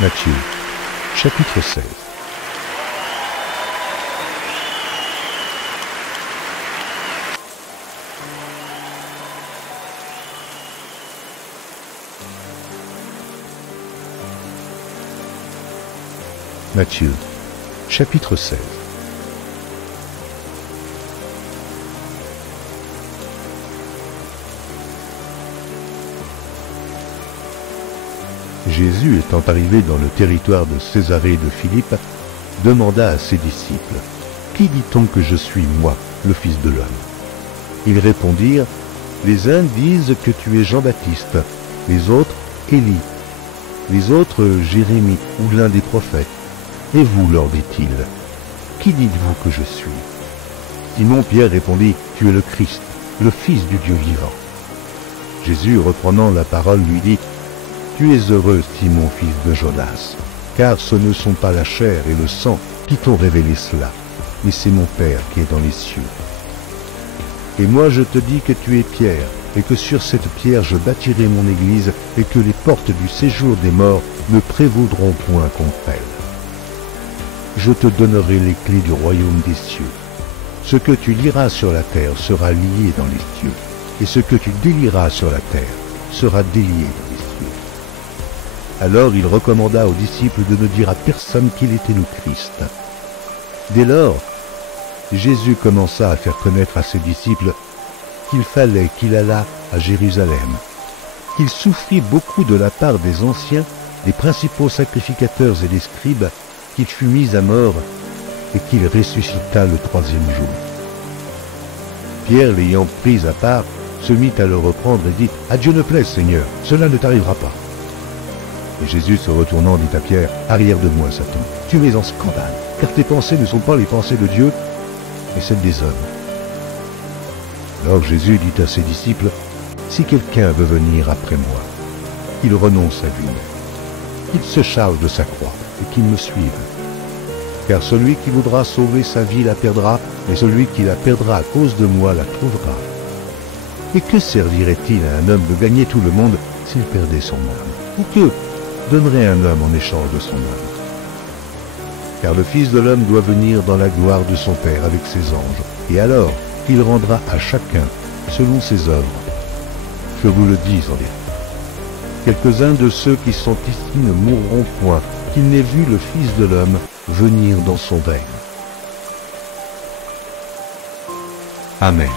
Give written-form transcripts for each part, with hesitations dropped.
Matthieu, chapitre 16. Matthieu, chapitre 16. Jésus, étant arrivé dans le territoire de Césarée de Philippe, demanda à ses disciples, « Qui dit-on que je suis, moi, le Fils de l'homme » Ils répondirent, « Les uns disent que tu es Jean-Baptiste, les autres, Élie, les autres, Jérémie ou l'un des prophètes. Et vous, leur dit-il, qui dites-vous que je suis » Simon-Pierre répondit, « Tu es le Christ, le Fils du Dieu vivant. » Jésus, reprenant la parole, lui dit, « Tu es heureux, Simon, fils de Jonas, car ce ne sont pas la chair et le sang qui t'ont révélé cela, mais c'est mon Père qui est dans les cieux. Et moi je te dis que tu es Pierre, et que sur cette pierre je bâtirai mon église, et que les portes du séjour des morts ne prévaudront point contre elle. Je te donnerai les clés du royaume des cieux. Ce que tu liras sur la terre sera lié dans les cieux, et ce que tu délieras sur la terre sera délié dans les cieux. » Alors il recommanda aux disciples de ne dire à personne qu'il était le Christ. Dès lors, Jésus commença à faire connaître à ses disciples qu'il fallait qu'il allât à Jérusalem, qu'il souffrit beaucoup de la part des anciens, des principaux sacrificateurs et des scribes, qu'il fut mis à mort et qu'il ressuscita le troisième jour. Pierre, l'ayant pris à part, se mit à le reprendre et dit, « À Dieu ne plaise, Seigneur, cela ne t'arrivera pas. » Et Jésus, se retournant, dit à Pierre, « Arrière de moi, Satan, tu m'es en scandale, car tes pensées ne sont pas les pensées de Dieu, mais celles des hommes. » Alors Jésus dit à ses disciples, « Si quelqu'un veut venir après moi, qu'il renonce à lui, qu'il se charge de sa croix et qu'il me suive. Car celui qui voudra sauver sa vie la perdra, et celui qui la perdra à cause de moi la trouvera. Et que servirait-il à un homme de gagner tout le monde s'il perdait son âme? Ou que donnerait un homme en échange de son âme? Car le Fils de l'homme doit venir dans la gloire de son Père avec ses anges, et alors il rendra à chacun selon ses œuvres. Je vous le dis en vérité. Quelques-uns de ceux qui sont ici ne mourront point, qu'ils n'aient vu le Fils de l'homme venir dans son règne. » Amen.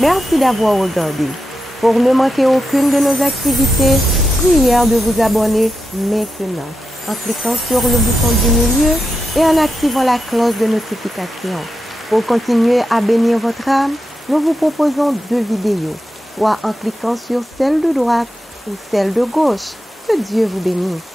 Merci d'avoir regardé. Pour ne manquer aucune de nos activités, prière de vous abonner maintenant en cliquant sur le bouton du milieu et en activant la cloche de notification. Pour continuer à bénir votre âme, nous vous proposons 2 vidéos, soit en cliquant sur celle de droite ou celle de gauche. Que Dieu vous bénisse.